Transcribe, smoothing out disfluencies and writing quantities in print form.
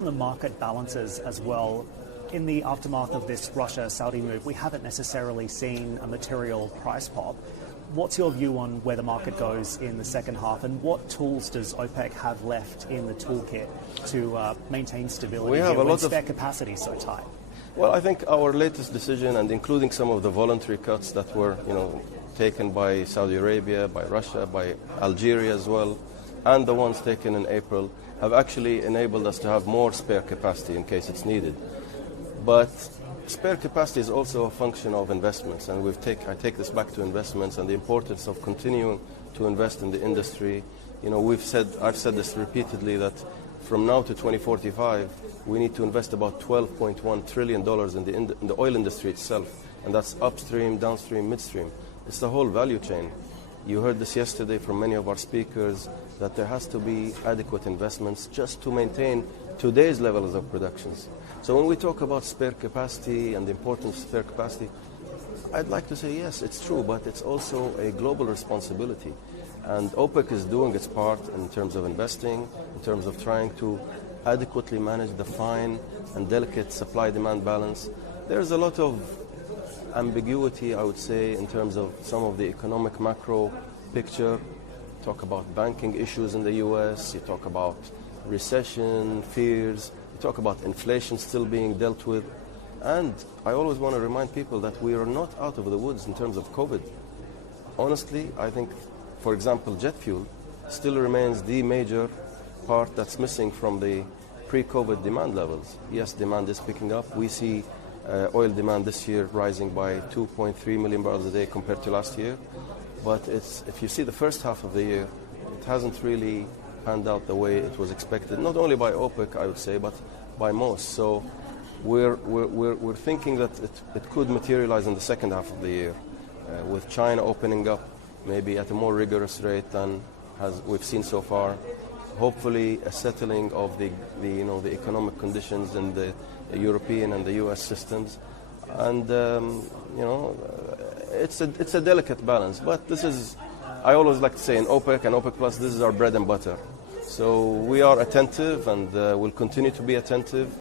The market balances as well. In the aftermath of this Russia-Saudi move, we haven't necessarily seen a material price pop. What's your view on where the market goes in the second half, and what tools does OPEC have left in the toolkit to maintain stability we have here a lot when spare capacity is so tight? Well, I think our latest decision, and including some of the voluntary cuts that were, taken by Saudi Arabia, by Russia, by Algeria as well, and the ones taken in April, have actually enabled us to have more spare capacity in case it's needed. But spare capacity is also a function of investments, and I take this back to investments and the importance of continuing to invest in the industry. I've said this repeatedly, that from now to 2045, we need to invest about $12.1 trillion in the oil industry itself, and that's upstream, downstream, midstream. It's the whole value chain. You heard this yesterday from many of our speakers, that there has to be adequate investments just to maintain today's levels of productions. So when we talk about spare capacity and the importance of spare capacity, I'd like to say yes, it's true, but it's also a global responsibility. And OPEC is doing its part in terms of investing, in terms of trying to adequately manage the fine and delicate supply-demand balance. There's a lot of ambiguity, I would say, in terms of some of the economic macro picture. You talk about banking issues in the US, you talk about recession fears, you talk about inflation still being dealt with. And I always want to remind people that we are not out of the woods in terms of COVID. Honestly, I think, for example, jet fuel still remains the major part that's missing from the pre-COVID demand levels. Yes, demand is picking up. We see oil demand this year rising by 2.3 million barrels a day compared to last year. But if you see the first half of the year, it hasn't really panned out the way it was expected, not only by OPEC, I would say, but by most. So we're thinking that it could materialize in the second half of the year, with China opening up maybe at a more rigorous rate than we've seen so far. Hopefully a settling of the economic conditions in the European and the US systems. And it's a delicate balance, but this is, I always like to say, in OPEC and OPEC Plus, this is our bread and butter. So we are attentive, and will continue to be attentive.